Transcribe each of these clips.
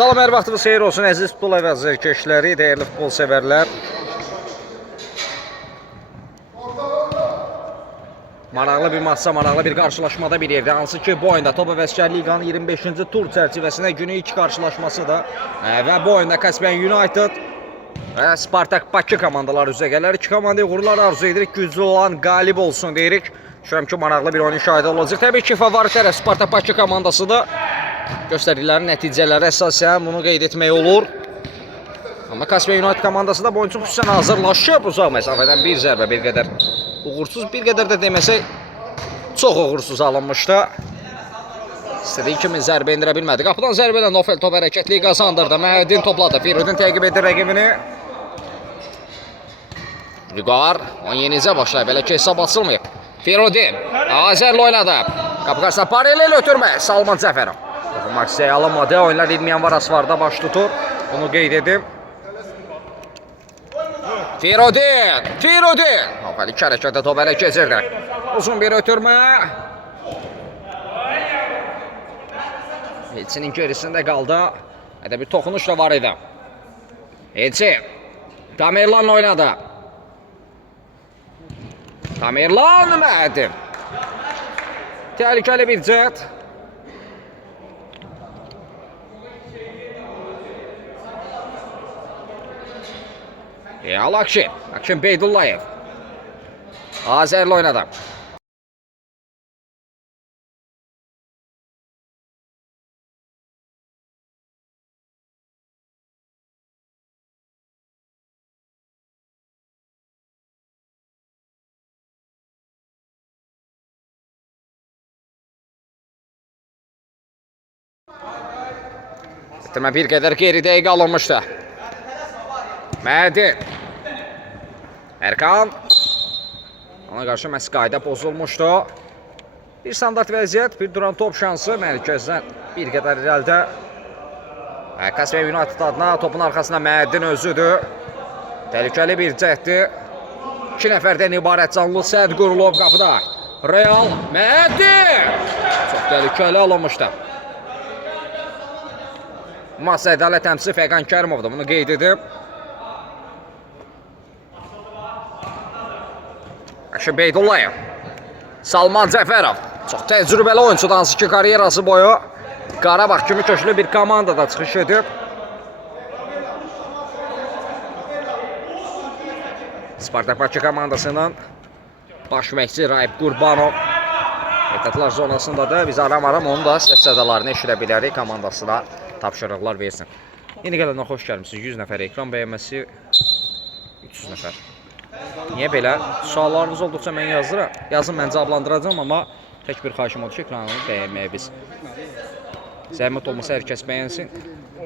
Salam, hər vaxtınız xeyir olsun əziz futbol əvəzkeşləri, dəyərli futbol sevərlər. Maraqlı bir maçsa, maraqlı bir qarşılaşmada bir yerdə. Hansı ki, bu oyunda Top Əvəzkar Liqanın 25-ci tur çərçivəsində günün ilk qarşılaşması da və bu oyunda Caspian United və Spartak Bakı komandaları üzə gələr. İki komandaya uğurlar arzu edirik, güclü olan qalib olsun deyirik. Düşünürəm ki, maraqlı bir oyun şahidi olacaq. Təbii ki, favorit tərəf Spartak Bakı komandası da göstərdikləri nəticələrə əsasən bunu qeyd etmək olur. Amma Caspian United komandası da bu oyun üçün xüsusən hazırlaşıb. Uzaq məsafədən bir zərbə, bir qədər uğursuz, bir qədər də deməsək çox uğursuz alınmışdı. İstədiyi kimi zərbə indirə bilmədi. Qapıdan zərbə ilə Nofel top hərəkətliyi qazandırdı. Məhəddin topladı. Firudin təqib edir rəqibini. Vüqar 17-cə başlayıb. Belə ki, hesab açılmayıb. Firudin Azərlə oynadı. Qapı qarşısına Parel ilə ötürmə. Salman Cəfərov. Maksiyaya alınmadı. Oyunlar İdmiyan Varasvarda baş tutur. Bunu qeyd edim. Firudin. Nofel iki hərəkətdə top ələ keçirdi. Uzun bir ötürmə. Elçinin gerisində qaldı. Hədə bir toxunuş da var idi. Elçi Tamerlanla oynadı. Tamerlan Məhəddin. Təhlükəli bir cəhət. Akşin Beydullayev. Azərlə oynadı. Bir qədər geri dəqiqə alınmışdı. Məhəddin. Erkan. Ona qarşı məhz qayda pozulmuşdu. Bir standart vəziyyət, bir duran top şansı. Mərkəzdən bir qədər irəlidə. Caspian United adına topun arxasında Məhəddin özüdür. Təhlükəli bir cəhətdir. 2 nəfərdən ibarət canlı sədd qurulub qapıda. Real Məhəddin. Çox təhlükəli alınmışdı. Masa ədalət təmsil Fəqan Kərimovdur. Bunu qeyd edib. Akşin Beydullayev. Salman Cəfərov. Çox təcrübəli oyuncudur. Hansı ki, karyerası boyu Qarabağ kimi köklü bir komandada çıxış edib. Spartak Bakı komandasının baş məşqçi Raib Qurbanov. Ehtiyatlar zonasında da biz aram-aram onun da səs sədalarını eşidə bilərik, komandasına tapşırıqlar versin. Yeni gələnə xoş gəlmişsiniz. 100 nəfər ekran bəyənməsi 300 nəfər. Niyə belə? Suallarınız olduqca mən yazıram. Yazın mən cavablandıracağım, amma tək bir xahişim odur ki, ekranını bəyənməyə biz. Zəhmət olmasa hər kəs bəyənsin.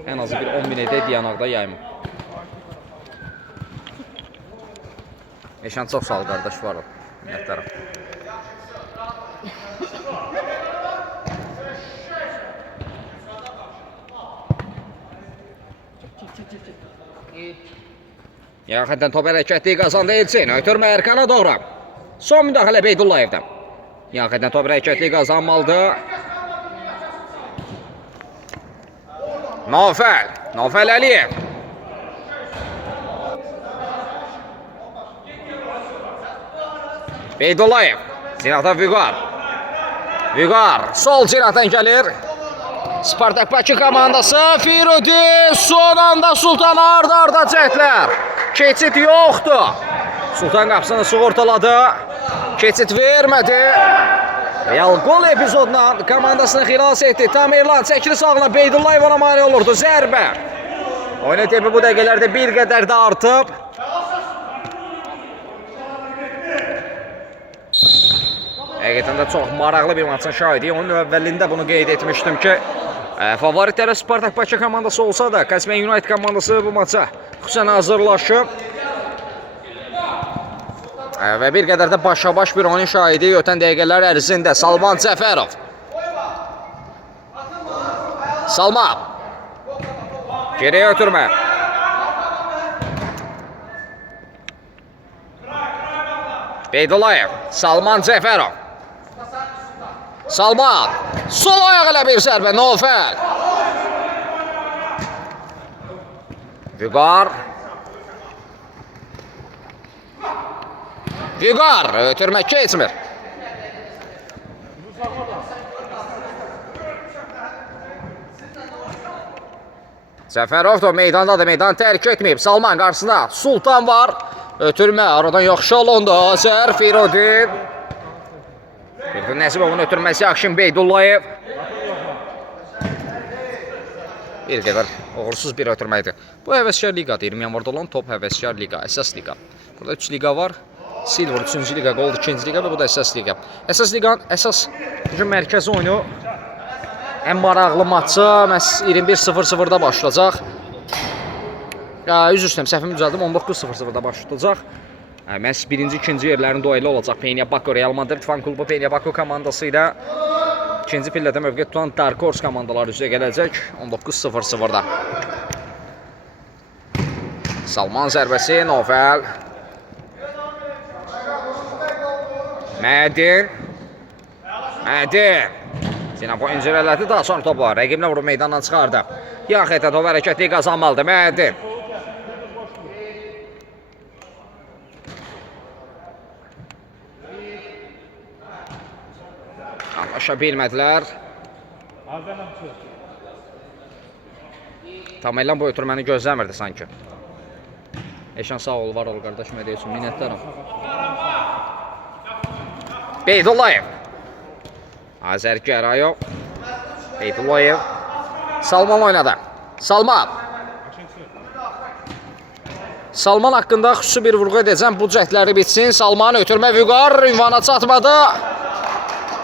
Ən azı bir 10.000 edək diyanaqda yayımı. Eşən çox sağ ol, qardaş var ol. Minnətlərim. Yaxından top hərəkətliyi qazandı Elçin. Ötürmə Erkana doğru. Son müdaxilə Beydullayevdən. Yaxından top hərəkətliyi qazanmalıdır. Nofel Əliyev. Beydullayev. Zinata Vüqar. Sol cinatdan gəlir. Spartak Bakı komandası. Firudin. Son anda Sultan arda cəhdlər. Keçid yoxdur. Sultan qapısını sığortaladı. Keçid vermədi. Real gol epizodundan komandasını xilas etdi. Tamerlan çəkili sağına Beydullayev ona mane olurdu. Zərbə. Oyun tempi bu dəqiqələrdə bir qədər də artıb. Həqiqətən də çox maraqlı bir maçın şahidi. Onun əvvəlində bunu qeyd etmişdim ki, favorit tərəf Spartak Bakı komandası olsa da Caspian United komandası bu maça xüsusən hazırlaşıb. Və bir qədər də başa-baş bir oyun şahidi ötən dəqiqələr ərzində. Salman Cəfərov. Salman. Geriyə ötürmə. Beydullayev. Salman Cəfərov. Salman. Sol ayağı ilə bir zərbə. Nofel. Vüqar. Vüqar ötürmək keçmir. Cəfərov da meydandadır, meydan tərk etməyib. Salman qarşısında Sultan var. Ötürmə, aradan yaxşı alındı. Azər Firodin. Firodin Nəsibovun ötürməsi Akşin Beydullayev. Bir qədər uğursuz bir ötürmə idi. Bu Həvəskar Liqadır, 20 yanvarda olan top Həvəskar Liqa, əsas liqa. Burada 3 liqa var. Silver 3-cü liqa, Gold 2-ci liqa və bu da əsas liqa. Əsas liqanın əsas mərkəzi oyunu ən maraqlı matçı məhz 21:00-da başlayacaq. Üzr istəyirəm, səhvimi düzəldim, 19:00-da başlayacaq. Məhz birinci, ikinci yerlərin dueli olacaq. Peña Bako Real Madrid fan klubu Peña Bako komandası ilə ikinci pillədə mövqe tutan Dark Horse komandaları üzrə gələcək 19:00-da. Salman zərbəsi, Novel. Mədin. Sinaf oyuncu elədi, daha sonra topu rəqibinə vurub meydandan çıxardı. Yaxetə top hərəkətli qazanmalıdır, Mədin. Anlaşa bilmədilər. Tamamıyla bu ötürməni gözləmirdi sanki. Eşan sağ ol, var ol qardaşım, ədə üçün minnətlərim. Beydullayev. Azər Gərayov. Beydullayev. Salman oynadı. Salman. Salman haqqında xüsusi bir vurğu edəcəm. Bu cəhdləri bitsin. Salman ötürmə, Vüqar ünvana çatmadı.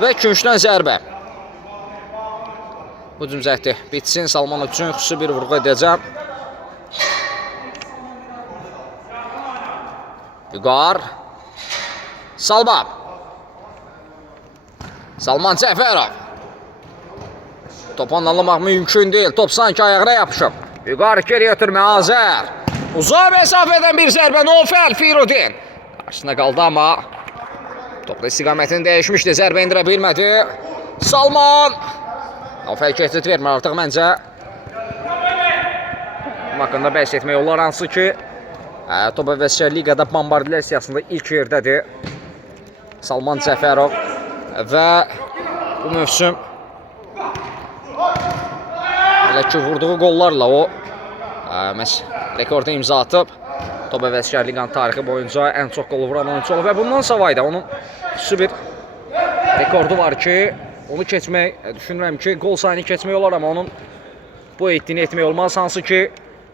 Və küncdən zərbə. Bu cümcəhdi bitsin. Salman üçün xüsusi bir vurğu edəcəm. Vüqar. Salman. Salman Cəfərov. Top anlamaq mümkün deyil. Top sanki ayağına yapışıb. Vüqar geri ötürmə, Azər. Uzaq məsafədən bir zərbə, Novel Firodin. Qarşısına qaldı amma topla istiqamətini dəyişmişdi. Zərbə indirə bilmədi. Salman. Novel keçid vermir artıq məncə. Bunun haqqında bəhs etmək olar, hansı ki top Həvəskar Liqada bombardilyasiyasında ilk yerdədir. Salman Cəfərov. Və bu mövsüm elə ki vurduğu qollarla o rekorda imza atıb. Top Həvəskar Liqanın tarixi boyunca ən çox qol vuran oyuncu olub və bundan savayda onun xüsusi bir rekordu var ki, onu keçmək, düşünürəm ki, qol sayını keçmək olar, amma onun bu etdiyini etmək olmaz, hansı ki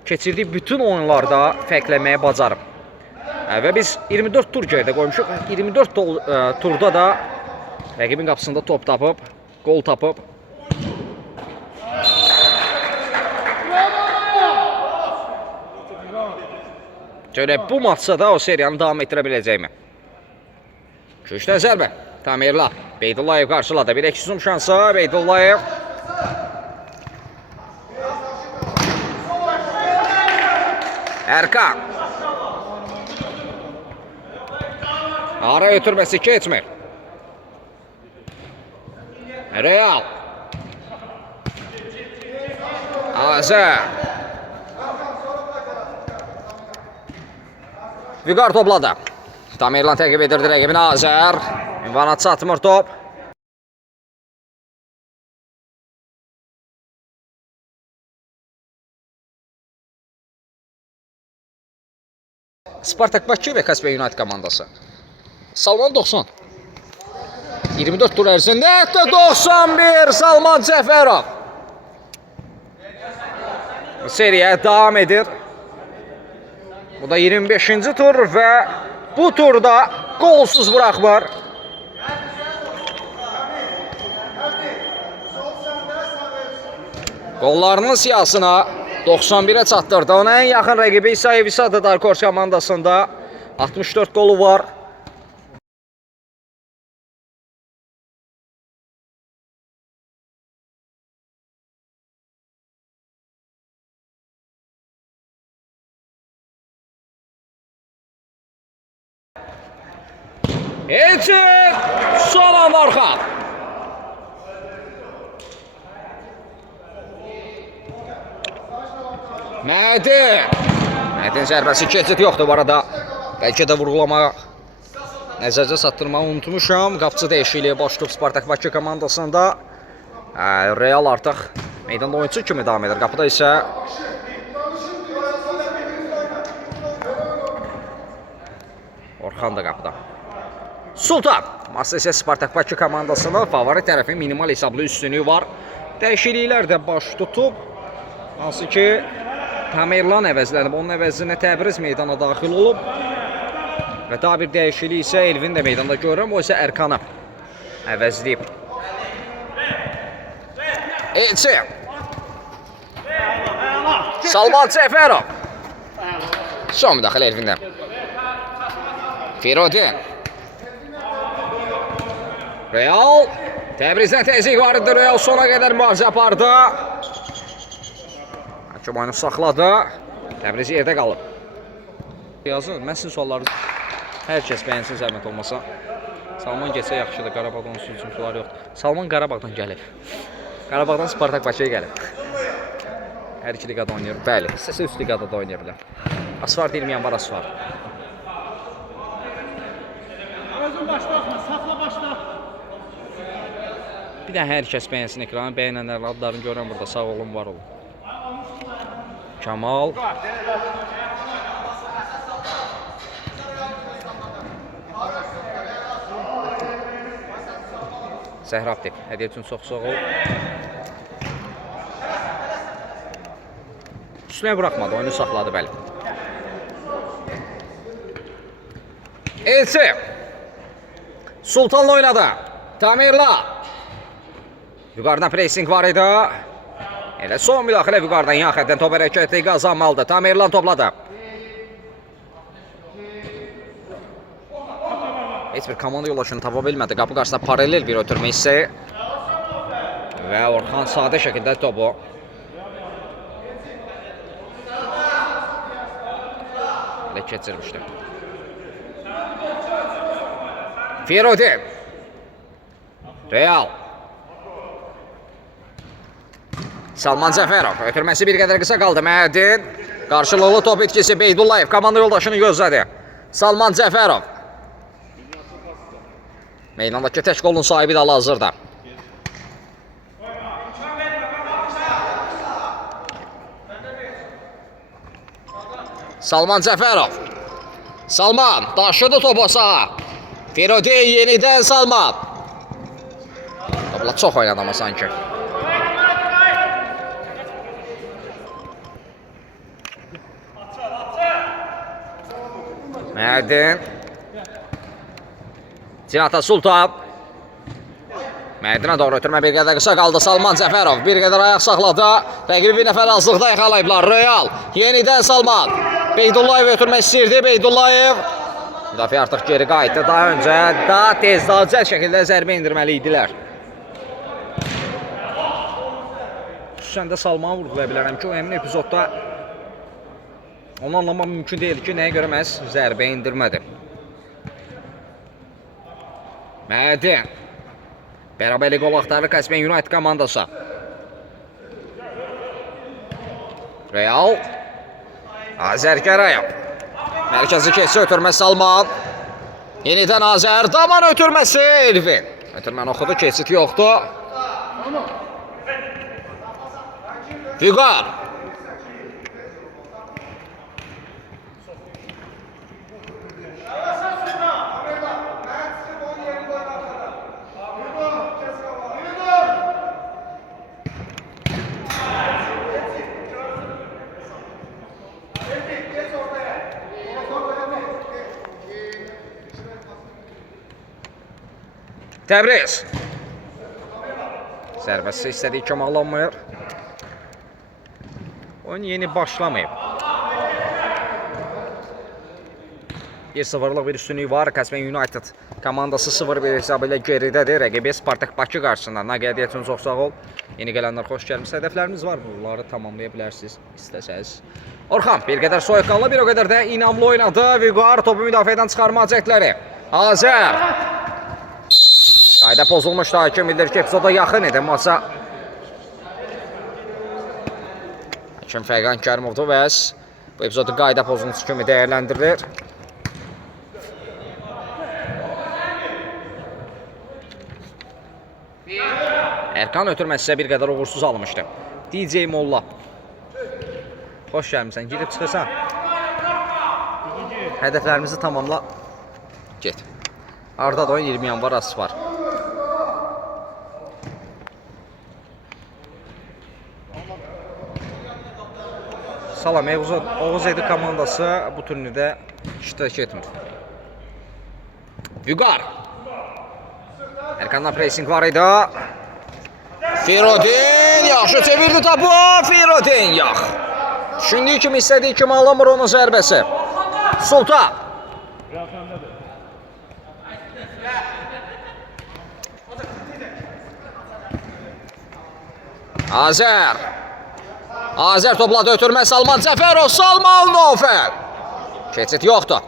keçirdiyi bütün oyunlarda fərqlənməyə bacarıb. Və biz 24 tur geridə qoymuşuq. 24 turda da rəqibin qapısında top tapıb, qol tapıb. Görək bu maçda da o seriyanı davam etdirə biləcəkmi? Köşdən zərbə. Tamirla. Beydullayev qarşıladı. Bir eksizum şansı. Beydullayev. Erkan. Ara ötürməsi keçmir. Real. Azər. Vüqar topladı. Tamirlan təqib edirdi rəqibini, Azər. Ünvana çatmır top. Spartak Bakı və Kaspia United komandası. Salman 90. 24 tur ərzində 91 Salman Cəfərov. Seriya davam edir. Bu da 25-ci tur və bu turda qolsuz buraxmır. Qollarının siyasına 91'e çatdırdı. Ona ən yaxın rəqibi İsa Evisadı Dark Horse komandasında 64 qolu var. Elçin son anda arxa. Məhəddin zərbəsi keçid yoxdur bu arada. Bəlkə də vurğulamağa nəzərdə çatdırmağı unutmuşam. Qapıçı dəyişikliyi baş tutub Spartak Bakı komandasında. Real artıq meydanda oyunçu kimi davam edir. Qapıda isə Orxan da qapıda. Sultan. Masa isə Spartak Bakı komandasında favori tərəfi minimal hesablı üstünlüyü var. Dəyişikliklər də baş tutub. Hansı ki Tamerlan əvəzlənib. Onun əvəzinə Təbriz meydana daxil olub. Və daha bir dəyişiklik isə Elvin də meydanda görürəm. O isə Erkanı əvəzləyib. Elçi. Salman Cəfərov. Son müdaxilə Elvindən. Firodin. Real. Təbrizdən təzyiq var idi. Real sona qədər mübarizə apardı. Hakim oyunu saxladı. Təbriz yerdə qalıb. Yazın, mən sizin suallarınızı hər kəs bəyənsin zəhmət olmasa. Salman getsə yaxşıdır, Qarabağdan onsuz üçün sular yoxdur. Salman Qarabağdan gəlib. Qarabağdan Spartak Bakıya gəlib. Hər iki liqada oynayır. Bəli, istəsə üst liqada da oynaya bilər. Asfar deyilməyən var Asfar. Özün başlatma, saxla başla. Bir də hər kəs bəyənsin ekranı, bəyənənlərin adlarını görən burada. Sağ olun, var olun. Kamal. Zəhrabdir. Hədiyyə üçün çox sağ ol. Üstünə buraxmadı, oyunu saxladı bəli. Elçi. Sultanla oynadı. Tamirla. Yuqarıdan pressing var idi. Elə son müdaxilə yuqarıdan yan xətdən top hərəkəti qazanmalıdır. Tamirlan topladı. Heç bir komanda yoldaşını tapa bilmədi. Qapı qarşısında paralel bir ötürmə hissəyi. Və Orxan sadə şəkildə topu ilə keçirmişdi. Firodi. Real. Salman Cəfərov. Ötürməsi bir qədər qısa qaldı. Məhəddin. Qarşılıqlı top itkisi Beydullayev. Komanda yoldaşını gözlədi. Salman Cəfərov. Meydandakı tək qolun sahibi də hal-hazırda. Salman Cəfərov. Salman daşıdı topu sağa. Firodi yenidən Salman. Topla çox oynadı ama sanki. Məhəddin. Cinata Sultan. Məhəddinə doğru ötürmə bir qədər qısa qaldı. Salman Cəfərov bir qədər ayaq saxladı. Rəqibi bir nəfər azlıqda yaxalayıblar. Real. Yenidən Salman. Beydullayev ötürmək istəyirdi. Beydullayev. Müdafiə artıq geri qayıtdı. Daha öncə, daha tez, daha cəld şəkildə zərbə indirməli idilər. Xüsusən də Salmanı vurğulaya bilərəm ki, o həmin epizodda onu anlamaq mümkün deyil ki, nəyə görə məhz zərbə indirmədi. Məhəddin. Bərabərlik qol axtarır Kaspian United komandası. Real. Azər Qərayev. Mərkəzi keçsə ötürmə Salman. Yenidən Azər. Daman ötürməsi Elvin. Ötürməni oxudu, keçid yoxdur. Füqar. Təbriz. Zərbəsi istədiyi kimi alınmır. Oyun yeni başlamayıb. 1-0'lıq bir üstünlüyü var. Kaspian United komandası 0-1 hesabı ilə geridədir. Rəqibi Spartak Bakı qarşısında. Naqədiyyət üçün çox sağ ol. Yeni gələnlər xoş gəlmişsiniz. Hədəflərimiz var. Bunları tamamlaya bilərsiniz istəsəz. Orxan bir qədər soyuqqanlı, bir o qədər də inamlı oynadı. Vüqar topu müdafiədən çıxarma cəhdləri. Azər. Qayda pozulmuşdu. Hakim bildirir ki, epizoda yaxın idi. Masa Hakim Fəqan Kərimovdur və bu epizodu qayda pozuntusu kimi dəyərləndirilir. Erkan ötürməsi isə bir qədər uğursuz almışdı. DJ Molla. Xoş gəlmişsən, girib çıxırsan. Hədəflərimizi tamamla. Get. Arda da oyun 20 yanvar asısı var. Salam, Oğuz Edi komandası bu turnirdə iştirak etmir. Vüqar. Erkan'dan pressing var idi. Firodin yaxşı çevirdi topu. Firodin yax. Düşündüyü kimi, istədiyi kimi alamır onun zərbəsi. Sultan. Azər. Azər topladı ötürmə Salman Cəfərov. Salman Nofel. Keçid yoxdur.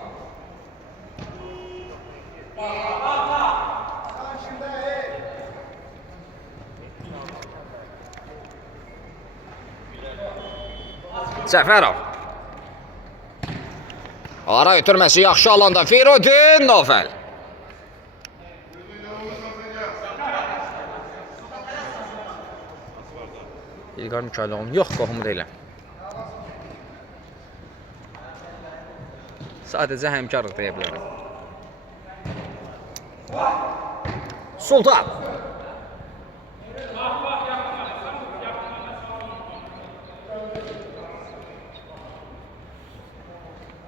Cəfərov. Ara ötürməsi yaxşı alanda Firodin Nofel. İlqar Mikailov yox, qohumu deyiləm. Sadəcə həmkarlıq deyə bilərəm. Sultan.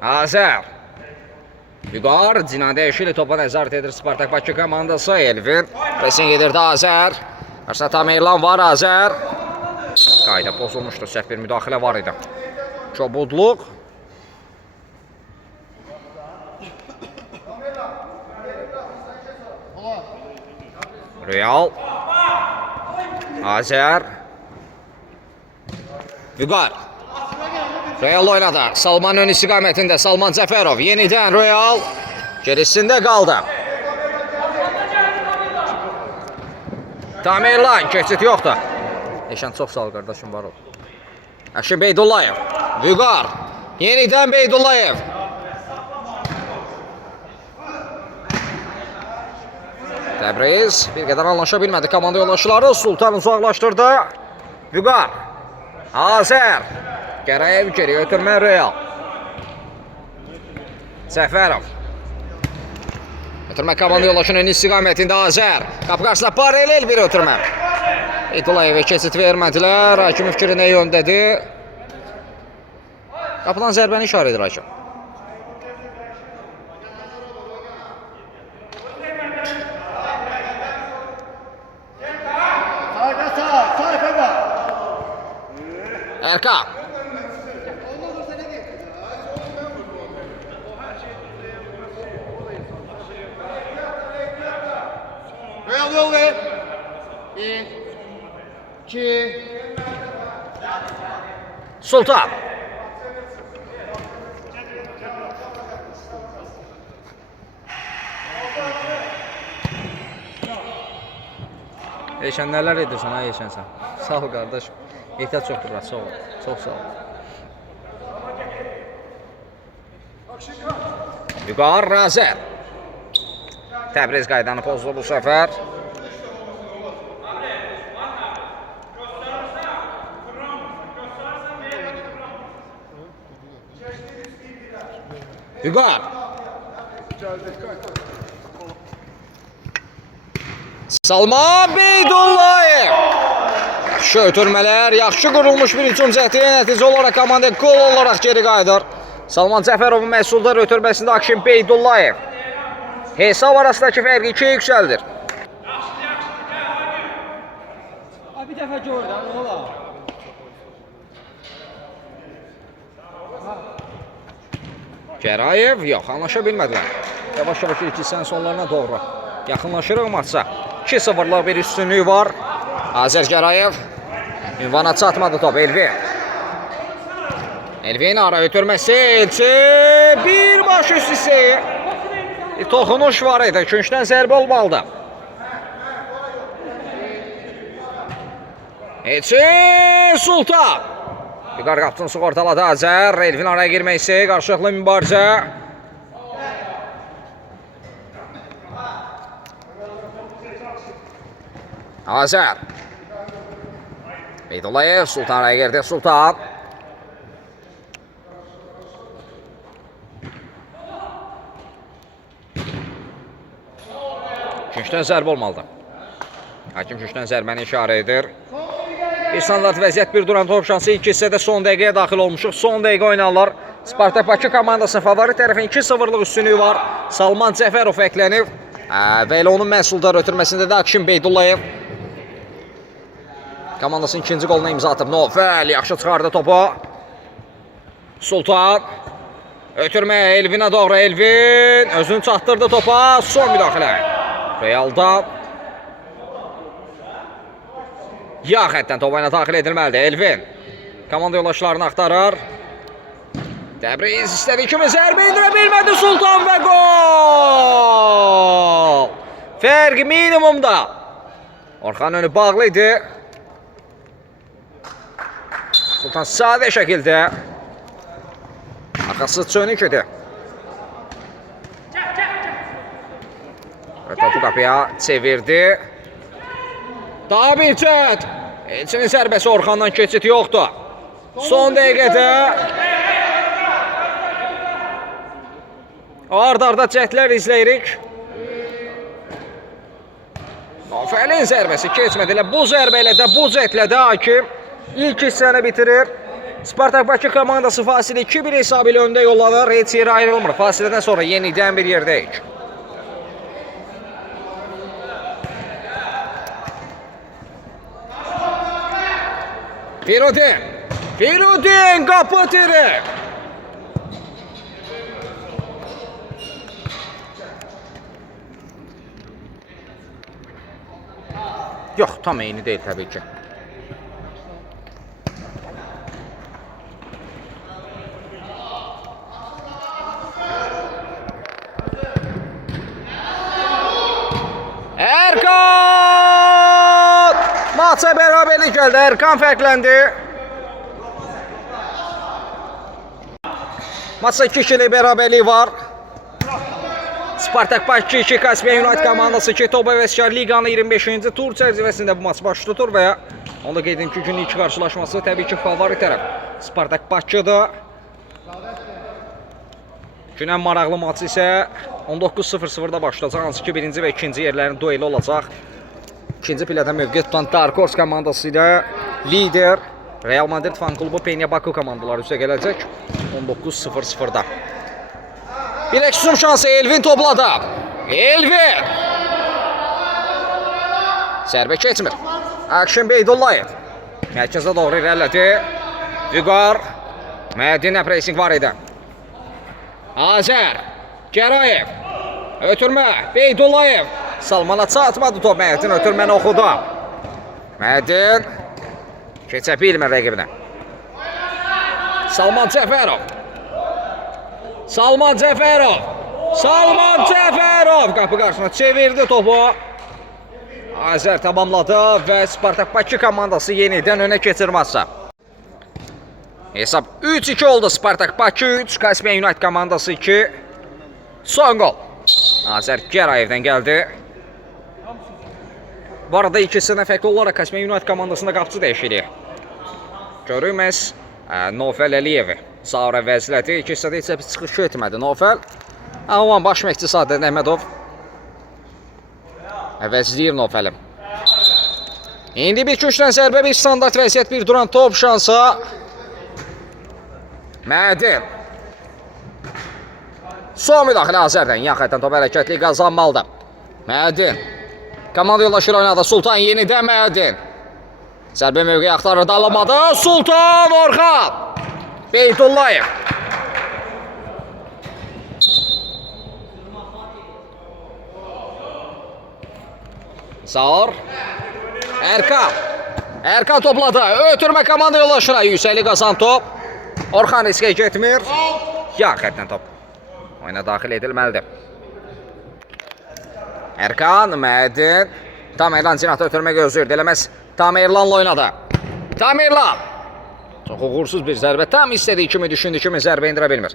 Azər. Vüqar Cinade Eşili topa nəzarət edir Spartak Bakı komandası. Elvin pressing edirdi Azər. Qarşısında Tamerlan var Azər. Qayda pozulmuşdu, səhv bir müdaxilə var idi. Çobudluq. Real. Azər. Vüqar. Real oynadı. Salman ön istiqamətində Salman Cəfərov. Yenidən Real gerisində qaldı. Tamerlan keçid yoxdur. Eşən çox sağ ol qardaşım, var ol. Əşin Beydullayev. Vüqar. Yenidən Beydullayev. Təbriz bir qədər anlaşa bilmədi komanda yoldaşları. Sultan uzaqlaşdırdı. Vüqar. Azər. Qərayev geri ötürmə Real. Cəfərov. Ötürmə komanda yoldaşının istiqamətində Azər. Qapı qarşısında paralel bir ötürmə. Beydulayevə keçid vermədilər. Hakimin fikri nə yöndədir? Qapıdan zərbəni işarə edir hakim. Erkan. Real yol ver. 1 2 Sultan. Eşən nələr edirsən ha Eşən sən? Sağ ol qardaşım. Ehtiyac çoxdur bura, sağ ol. Çox sağ ol. Vüqar Razər. Təbriz qaydanı pozdu bu səfər. Vüqar. Salman Beydullayev. Yaxşı ötürmələr, yaxşı qurulmuş bir hücum cəhdi, nəticə olaraq komanda gol olaraq geri qayıdır. Salman Cəfərovun məhsuldar ötürməsində Hakim Beydullayev hesab arasındakı fərqi 2-yə yüksəldir. Bir dəfə gördüm, ola. Qərayev yox, anlaşa bilmədilər. Yavaş-yavaş ilk hissənin sonlarına doğru yaxınlaşırıq maçsa. 2-0'lık bir üstünlüğü var. Azər Qərayev ünvana çatmadı top. Elvin. Elvin ara ötürməsi. Elçi bir baş üst hissəyi. Bir toxunuş var idi. Küncdən zərbə olmalıdır. Elçi Sultan. Vüqar qapısını sığortaladı Azər. Elvin araya girmək istəyir. Qarşılıqlı mübarizə. Azər. Beydullayev, Sultan araya girdi. Sultan. Üçdən zərbə olmalıdır. Hakim üçdən zərbəni işarə edir. Bir standart vəziyyət, bir duran top şansı. İlk hissədə son dəqiqəyə daxil olmuşuq. Son dəqiqə oynanırlar. Spartak Bakı komandasının favori tərəfin 2-0'lıq üstünlüyü var. Salman Cəfərov əklənib. Və elə onun məhsuldar ötürməsində də Akşin Beydullayev. Komandasının ikinci qoluna imza atıb. Nofəl yaxşı çıxardı topu. Sultan. Ötürmə Elvinə doğru. Elvin özünü çatdırdı topa. Son müdaxilə. Realda. Yağ xəttdən topa ilə daxil edilməlidir. Elvin. Komanda yoldaşlarını axtarır. Təbriz istədi kimi zərbə indirə bilmədi Sultan və gol! Fərq minimumda. Orxan önü bağlı idi. Sultan sadə şəkildə arxası çönük idi. Və topu qapıya çevirdi. Daha bir çət. Elçinin zərbəsi Orxandan keçid yoxdur. Son dəqiqədə ard-arda cətlər izləyirik. Nofəlin zərbəsi keçmədi. Bu zərbə ilə də, bu cətlə də Hakim ilk hissəni bitirir. Spartak Bakı komandası fasilə 2-1 hesabı ilə öndə yollanır. Heç yeri ayrılmır. Fasilədən sonra yenidən bir yerdəyik. Firudin. Firudin qapı tiri. Yox, tam eyni deyil təbii ki. Erkan! Maça bərabərlik gəldi. Erkan fərqləndi. Maçda 2-2'lik bərabərlik var. Spartak Bakı 2, Kaspiyan United komandası 2, Toba Vəskar Liqanın 25-ci tur çərçivəsində bu maç baş tutur və onda qeyd edim ki, günün ilk qarşılaşması təbii ki, favori tərəf Spartak Bakıdır. Günün maraqlı maçı isə 19:00-da başlayacaq, hansı ki, birinci və ikinci yerlərin dueli olacaq. İkinci pillədə mövqe tutan Dark Horse komandası ilə lider Real Madrid fan klubu Peña Baku komandaları üzə gələcək 19:00-da. Bir eksum şansı Elvin topladı. Elvin. Zərbə keçmir. Akşin Beydullayev. Mərkəzə doğru irəlilədi. Vüqar. Mədinə pressing var idi. Azər. Gərayev. Ötürmə. Beydullayev. Salmana çatmadı top. Mədin ötürməni oxudu. Mədin. Keçə bilmir rəqibinə. Salman Cəfərov. Salman Cəfərov. Salman Cəfərov qapı qarşısına çevirdi topu. Azər tamamladı və Spartak Bakı komandası yenidən önə keçirməzsə. Hesab 3-2 oldu. Spartak Bakı 3, Kaspiyan United komandası 2. Son gol. Azər Gərayevdən gəldi. Bu arada ikisine fərqli olaraq Kaspiyan United komandasında qapıcı dəyişikliyi. Görürük məhz Nofəl Əliyevi sağ vəzlədi. İkisində isə bir çıxış etmədi Nofəl. Amma baş məşqçi Sadət Əhmədov əvəzləyir Nofəlim. İndi bir köşdən zərbə, bir standart vəziyyət, bir duran top şansı. Mədin. Son müdaxilə Azərdən. Yan xətdən top hərəkətli qazanmalıdır. Mədin. Komanda yoldaşı oynadı. Sultan yenidən Mədin. Zərbə mövqeyi axtarırdı, alamadı. Sultan Orxan. Beydullayev. Sağır. Erkan. Erkan topladı. Ötürmə komanda yoldaşına. Yüksəli qazan top. Orxan riskə getmir. Yan xətdən top. Oyuna daxil edilməlidir. Erkan, Mədin. Tamerlan cinahda ötürmə gözləyirdi. Eləməz Tamerlanla oynadı. Tamerlan. Çox uğursuz bir zərbə. Tam istədiyi kimi, düşündüyü kimi zərbə endirə bilmir.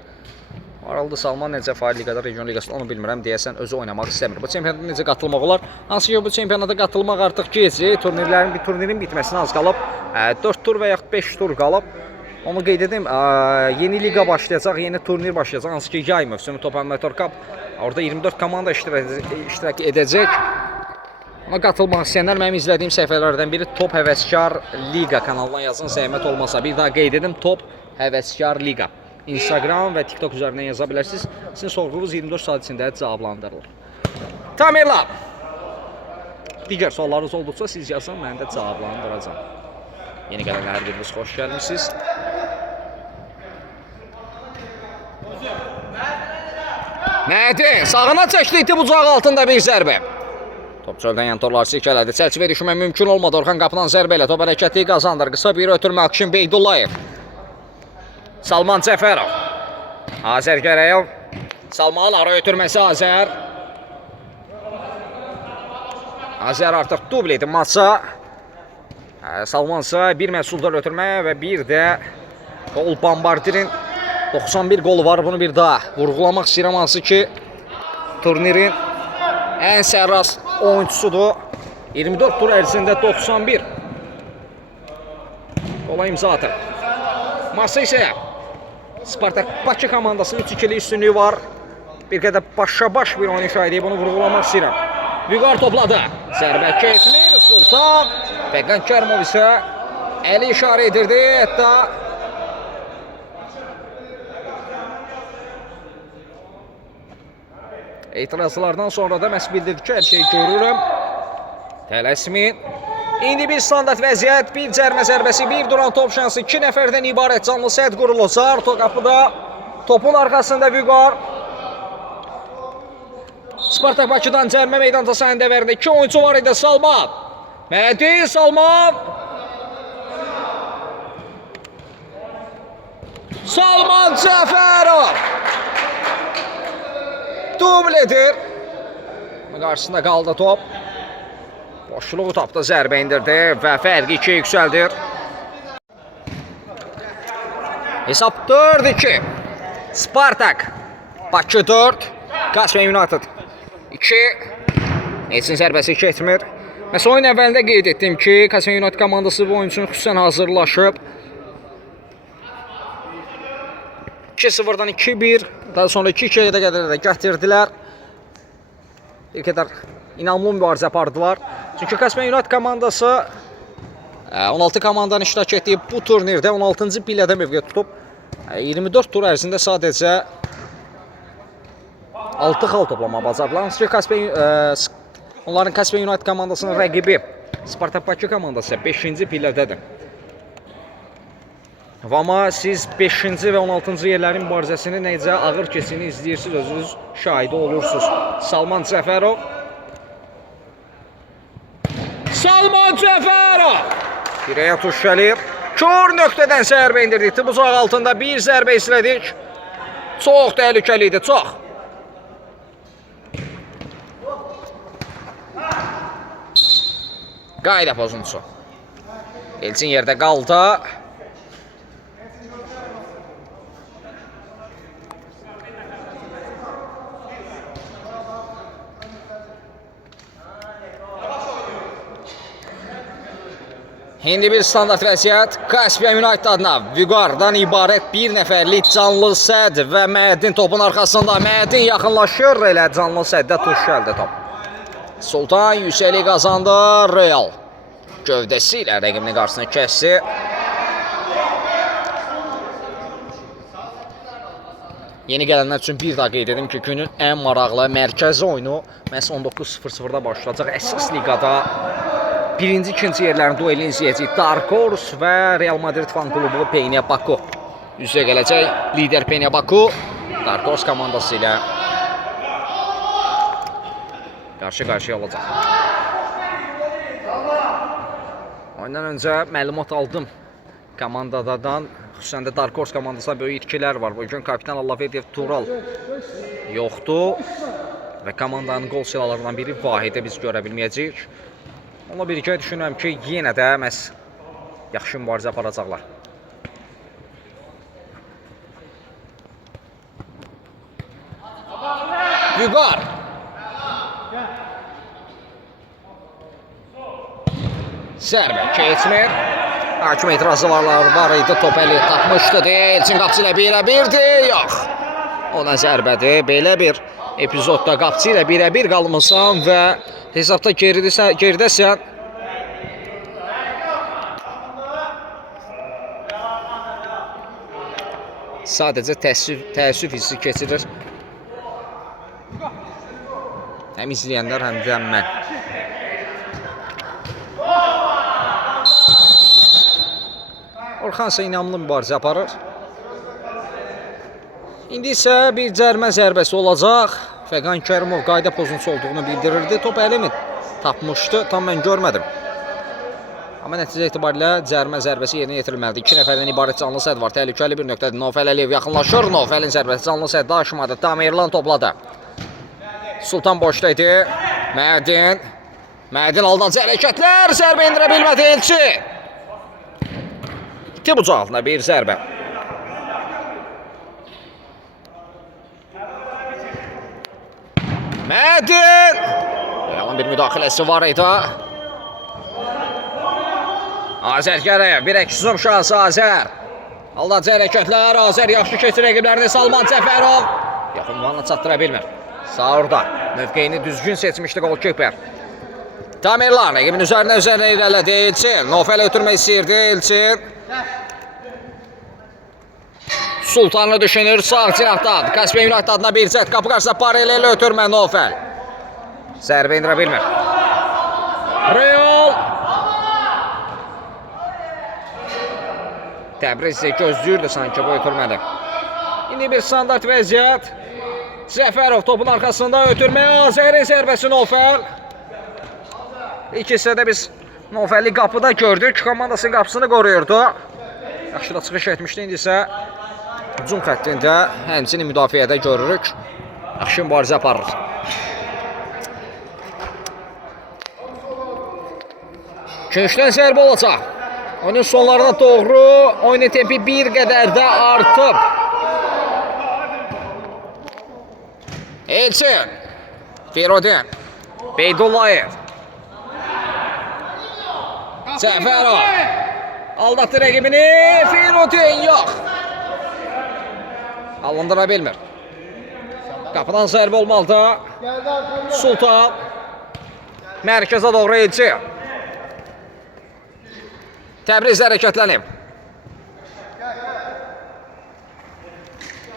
Araldı Salman necə Fahir Liqada, Region Liqasında onu bilmirəm, deyəsən özü oynamaq istəmir. Bu çempionata necə qatılmaq olar? Hansı ki bu çempionata qatılmaq artıq gecə, turnirin bitməsinə az qalıb. 4 tur və yaxud 5 tur qalıb. Onu qeyd edim, yeni liqa başlayacaq, yeni turnir başlayacaq. Hansı ki yay mövsümü Top Amateur Cup. Orada 24 komanda iştirak edəcək. Ona qatılmaq istəyənlər mənim izlədiyim səhifələrdən biri Top Həvəskar Liqa kanalına yazın, zəhmət olmasa. Bir daha qeyd edim, Top Həvəskar Liqa. Instagram və TikTok üzərindən yaza bilərsiniz. Sizin sorğunuz 24 saat içində cavablandırılır. Tamirla. Digər suallarınız olduqca siz yazın, mən də cavablandıracağam. Yeni gələn hər biriniz xoş gəlmişsiniz. Nədir? Sağına çəkdi iti bucaq altında bir zərbə. Top çöldən yan torlar silkələdi. Çərçivə düşmək mümkün olmadı. Orxan qapıdan zərbə ilə top hərəkəti qazandır. Qısa bir ötürmə Akşin Beydullayev. Salman Cəfərov. Azər Gərəyev. Salman ara ötürməsi Azər. Azər artıq dubl idi maça. Salman isə bir məhsuldar ötürmə və bir də gol Bombardirin 91 qolu var. Bunu bir daha vurğulamaq istəyirəm, hansı ki turnirin ən sərras oyuncusudur. 24 tur ərzində 91 qola imza atır. Masa isə Spartak Bakı komandasının 3-2'li üstünlüyü var. Bir qədər başa-baş bir oyun şahidi, bunu vurğulamaq istəyirəm. Vüqar topladı. Zərbə keyfli Sultan. Fəqan Kərmov isə əli işarə edirdi. Hətta etirazlardan sonra da məhz bildirdi ki, hər şeyi görürəm. Tələsmin. İndi bir standart vəziyyət, bir cərmə zərbəsi, bir duran top şansı, 2 nəfərdən ibarət canlı sədd qurulacaq. Qapıda topun arxasında Vüqar. Spartak Bakıdan cərmə meydançası səndəvərində 2 oyuncu var idi. Salman. Məhdi Salman. Salman Cəfərov. Dubl edir. Qarşısında qaldı top. Boşluğu tapdı, zərbə indirdi və fərqi 2'ye yüksəldir. Hesab 4-2. Spartak Bakı 4, Kaspen United 2. Neçin zərbəsi keçmir. Məsələn, oyun əvvəlində qeyd etdim ki, Kaspen United komandası bu oyun üçün xüsusən hazırlaşıb. 2-0'dan 2-1, daha sonra 2-2'yə də qədər də gətirdilər. Bir qədər inanılmaz mübarizə apardılar. Çünki Kaspen United komandası 16 komandanın iştirak etdiyi bu turnirdə 16-cı pillədə mövqe tutub. 24 tur ərzində sadəcə 6 xal toplama bacardılar. Hansı ki onların Kaspen United komandasının rəqibi Spartak Bakı komandası 5-ci pillədədir. Amma siz 5-ci və 16-cı yerlərin mübarizəsini necə ağır keçdiyini izləyirsiniz, özünüz şahidi olursunuz. Salman Cəfərov. Salman Cəfərov. Dirəyə tuş gəlir. Kör nöqtədən zərbə indirdik. Bucaq altında bir zərbə izlədik. Çox təhlükəli idi, çox. Qayda pozuntusu. Elçin yerdə qaldı. İndi bir standart vəziyyət Kaspen United adına Vüqardan ibarət bir nəfərlik canlı sədd və Məhəddin topun arxasında. Məhəddin yaxınlaşır, elə canlı səddə tuş gəldi top. Sultan yüksəlik qazandı, Real gövdəsi ilə rəqibinin qarşısını kəsdi. Yeni gələnlər üçün bir daha qeyd edim ki, günün ən maraqlı mərkəzi oyunu məhz 19:00-da başlayacaq. Əsas liqada birinci, ikinci yerlərin duelini izləyəcək. Dark Horse və Real Madrid fan klubu Peña Baku üzrə gələcək. Lider Peña Baku Dark Horse komandası ilə qarşı-qarşıya olacaq. Oyundan öncə məlumat aldım komandadan. Xüsusən də Dark Horse komandasına böyük itkilər var. Bugün kapitan Allaverdiyev Tural yoxdur və komandanın qol silahlarından biri Vahidi biz görə bilməyəcəyik. Onunla birlikdə düşünürəm ki, yenə də məhz yaxşı mübarizə aparacaqlar. Vüqar. Zərbə keçmir. Hakim etirazı var idi. Top əli tapmışdı deyə Elçin qapısı ilə 1-1-dir. Yox. Ona zərbədir. Belə bir epizodda qapısı ilə 1-1 qalmısan və hesabda geridəsən. Sadəcə təəssüf hissi keçirir. Həm izləyənlər, həm də mən. Orxan isə inamlı mübarizə aparır. İndi isə bir cərmə zərbəsi olacaq. Fəqan Kərimov qayda pozuntusu olduğunu bildirirdi. Top əlimi tapmışdı, tam mən görmədim. Amma nəticə etibarilə cərmə zərbəsi yerinə yetirilməlidir. 2 nəfərdən ibarət canlı sədd var. Təhlükəli bir nöqtədir. Nofəl Əliyev yaxınlaşır. Nofəlin zərbəsi canlı səddə aşmadı. Tamirlan topladı. Sultan boşda idi. Mədin aldancı hərəkətlər. Zərbə indirə bilmədi Elçi. İti bucağına bir zərbə. Mədin. Yalan bir müdaxiləsi var idi. Azər Gəreyev, bir əksizom şansı Azər. Aldancı hərəkətlər, Azər yaxşı keçir rəqiblərini. Salman Cəfərov yaxınlığına çatdıra bilmir. Sağ orada mövqeyini düzgün seçmişdi golkiper. Tamirlan rəqibin üzərinə irələdi Elçin. Nofəl ötürmək istəyirdi Elçin. Sultanlı düşünür sağ cinahdan. Kaspiyan Ünayt adına bir zət. Qapı qarşısında paralel ötürmə Nofəl. Zərbə indirə bilmir. Real. Təbriz isə gözləyirdi sanki bu ötürmədə. İndi bir standart vəziyyət. Cəfərov topun arxasında ötürməyə. Azərin zərbəsi Nofəl. İlk hissədə biz Nofəli qapıda gördük. Komandasının qapısını qoruyurdu. Yaxşı da çıxış etmişdi. İndi isə hücum xəttində həmçinin müdafiədə görürük. Yaxşı mübarizə aparır. Künçdən zərbə olacaq. Oyunun sonlarına doğru oyunun tempi bir qədər də artıb. Elçin. Firodin. Beydullayev. Cəfərov. Aldatdı rəqibini. Firodin yox. Alındıra bilmir. Qapıdan zərbə olmalıdır. Sultan. Mərkəzə doğru Elçin. Təbriz hərəkətlənib.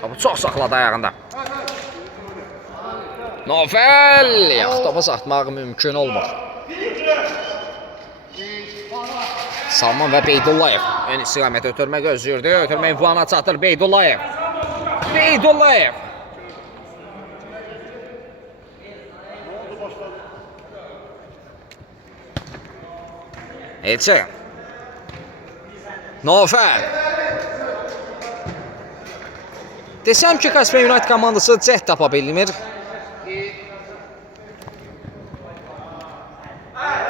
Topu çox saxladı ayağında. Nofəl. Yox, topu satmaq mümkün olmur. Salman və Beydullayev ön istiqamət ötürmə gözləyirdi. Ötürmə imkanına çatır Beydullayev. Beydullayev. Elçin. Nofəl. Desəm ki, Kaspiyan Ünayt komandası cəhd tapa bilmir.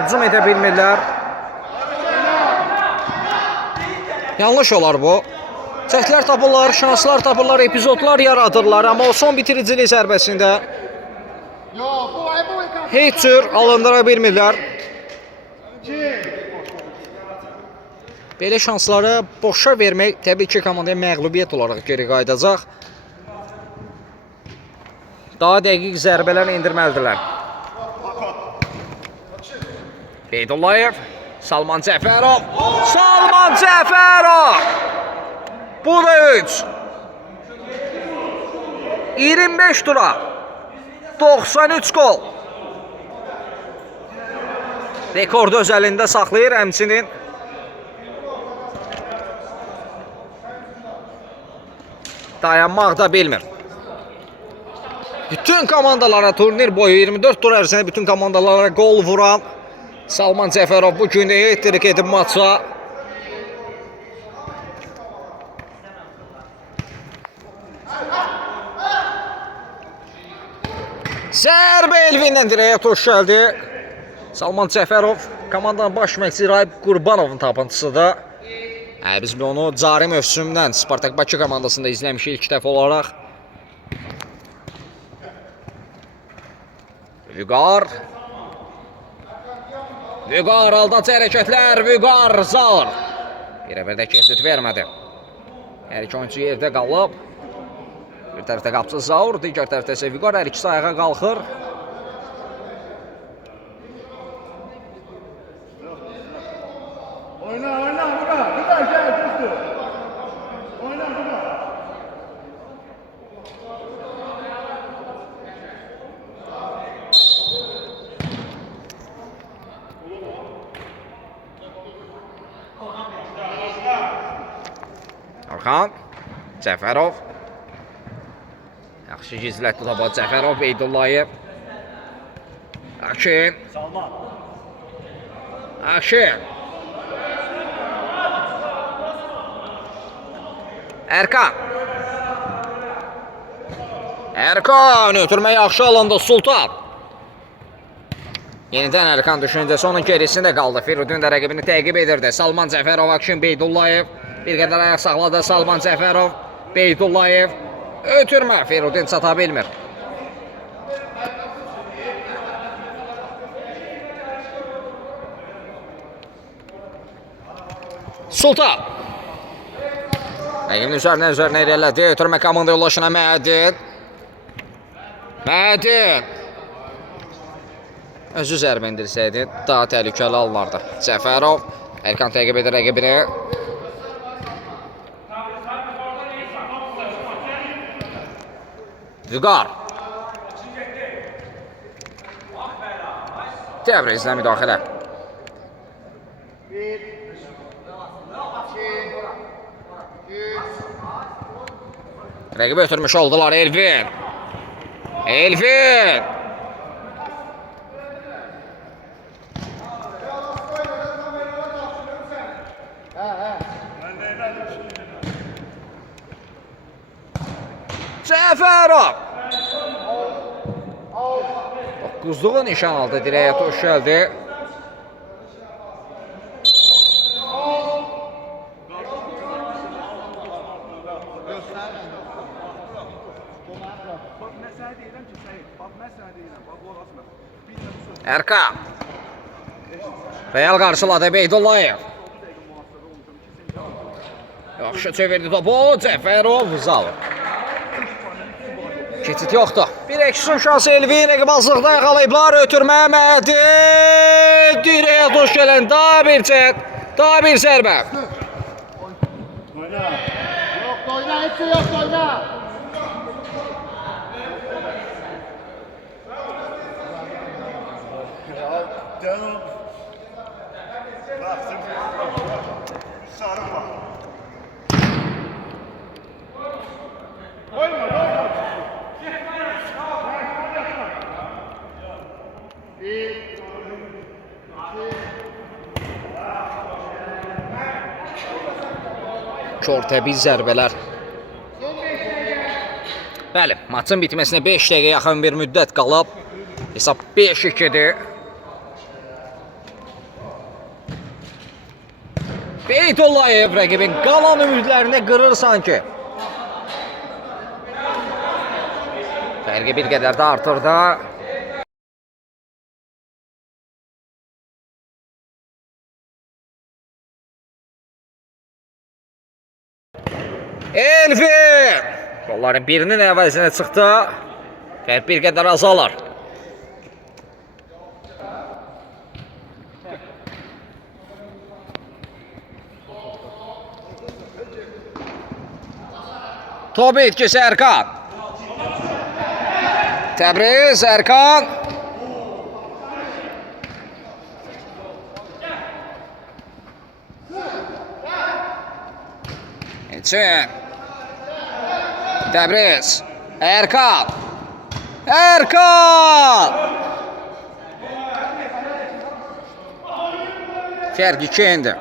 Hücum edə bilmirlər. Yanlış olar bu. Cəhdlər tapırlar, şanslar tapırlar, epizodlar yaradırlar. Amma o son bitiricilik zərbəsində heç cür alındıra bilmirlər. Belə şansları boşa vermək təbii ki, komandaya məğlubiyyət olaraq geri qayıdacaq. Daha dəqiq zərbələr endirməlidirlər. Beydullayev, Salman Cəfərov. Salman Cəfərov! Bu da 3. 25 tura. 93 gol. Rekordu öz əlində saxlayır həmçinin. Dayanmaq da bilmir. Bütün komandalara turnir boyu 24 tur ərzində bütün komandalara gol vuran Salman Cəfərov bu gün də hat-trick edib maça. Zərbə Elvinlə dirəyə toş gəldi. Salman Cəfərov komandanın baş məşqçisi Rahib Qurbanovun tapıntısıdır. Biz onu cari mövsümdən Spartak Bakı komandasında izləmişik ilk dəfə olaraq. Vüqar. Vüqar aldaç hərəkətlər. Vüqar Zaur. Bir də keçid vermədi. Hər iki oyuncu yerdə qalıb. Bir tərəfdə qapıcı Zaur, digər tərəfdə isə Vüqar. Hər ikisi ayağa qalxır. Oyna, Vüqar, gel, düzdür. Oyna, Vüqar. Orxan. Cəfərov. Yaxşı gizlətdi topu Cəfərov, Beydullayev. Akin. Akin. Erkan. Erkan ötürmə yaxşı alındı Sultan. Yenidən Erkan düşüncəsi onun gerisində qaldı. Firudin də rəqibini təqib edirdi. Salman Cəfərov, Akşin Beydullayev. Bir qədər ayaq saxladı Salman Cəfərov. Beydullayev. Ötürmə. Firudin çata bilmir. Sultan. Rəqibin üzərinə irələdi. Ötürmə komanda yoldaşına Məhədin. Məhədin. Özü zərbə indirsəydi daha təhlükəli alınardı. Cəfərov. Erkan təqib edir rəqibini. Vüqar. Təbrizlə müdaxilə. 1, 2, 3. Rəqibi ötürmüş oldular Elvin. Elvin. Cəfərov. 9-luğu nişan aldı, dirəyə toş gəldi. Erkan. Real qarşıladı Beydullayev. Yaxşı çevirdi topu Cəfərov Zaur. Keçid yoxdur. Bir eksin şansı Elvin rəqibazlıqda yaxalayıblar. Ötürmə Məhədin. Dirəyə toş gələn daha bir çət. Daha bir zərbə. Oyna. Yok, oyna, hepsi yok, oyna. Canım. Bıraksın. Sarılma. Körtəbil zərbələr. Bəli, maçın bitməsinə 5 dəqiqə yaxın bir müddət qalıb. Hesab 5-2-dir. Beydullayev rəqibin qalan ümidlərini qırır sanki. Fərqi bir qədər də artırdı. Elvin! Onların birinin əvəzinə çıxdı. Fərq bir qədər azalır. Top etkisi Erkan. Təbriz Erkan. İçin. Təbriz. Erkan. Erkan. Fərq 2 indi.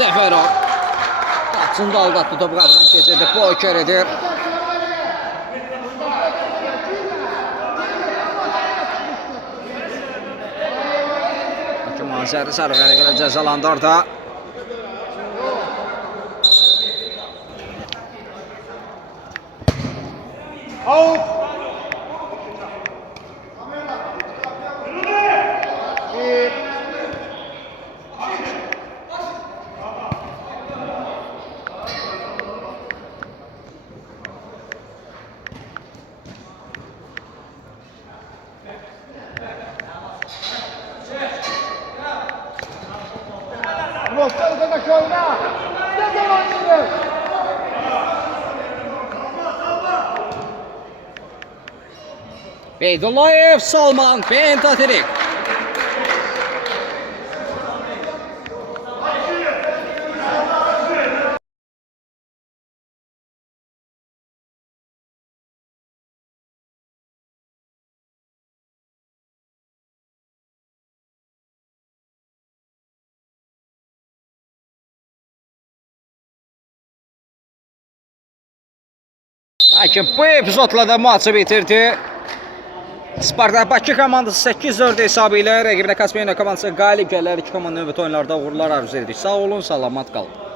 Zəfərov. Qaçın dalqatdı, topu qapıdan keçirdi. Poker edir. Hakim Azəri sarı vərəqələ cəzalandırdı. Out. Mostra da koyuna. Ne zaman şimdi? Beydullayev, Salman, Pentaterik. Hakim bu epizodla da maçı bitirdi. Spartak Bakı komandası 8-4 hesabı ilə rəqibinə Kaspiyana komandası qalib gələr. İki komanda növbəti oyunlarda uğurlar arzu edirik. Sağ olun, salamat qalın.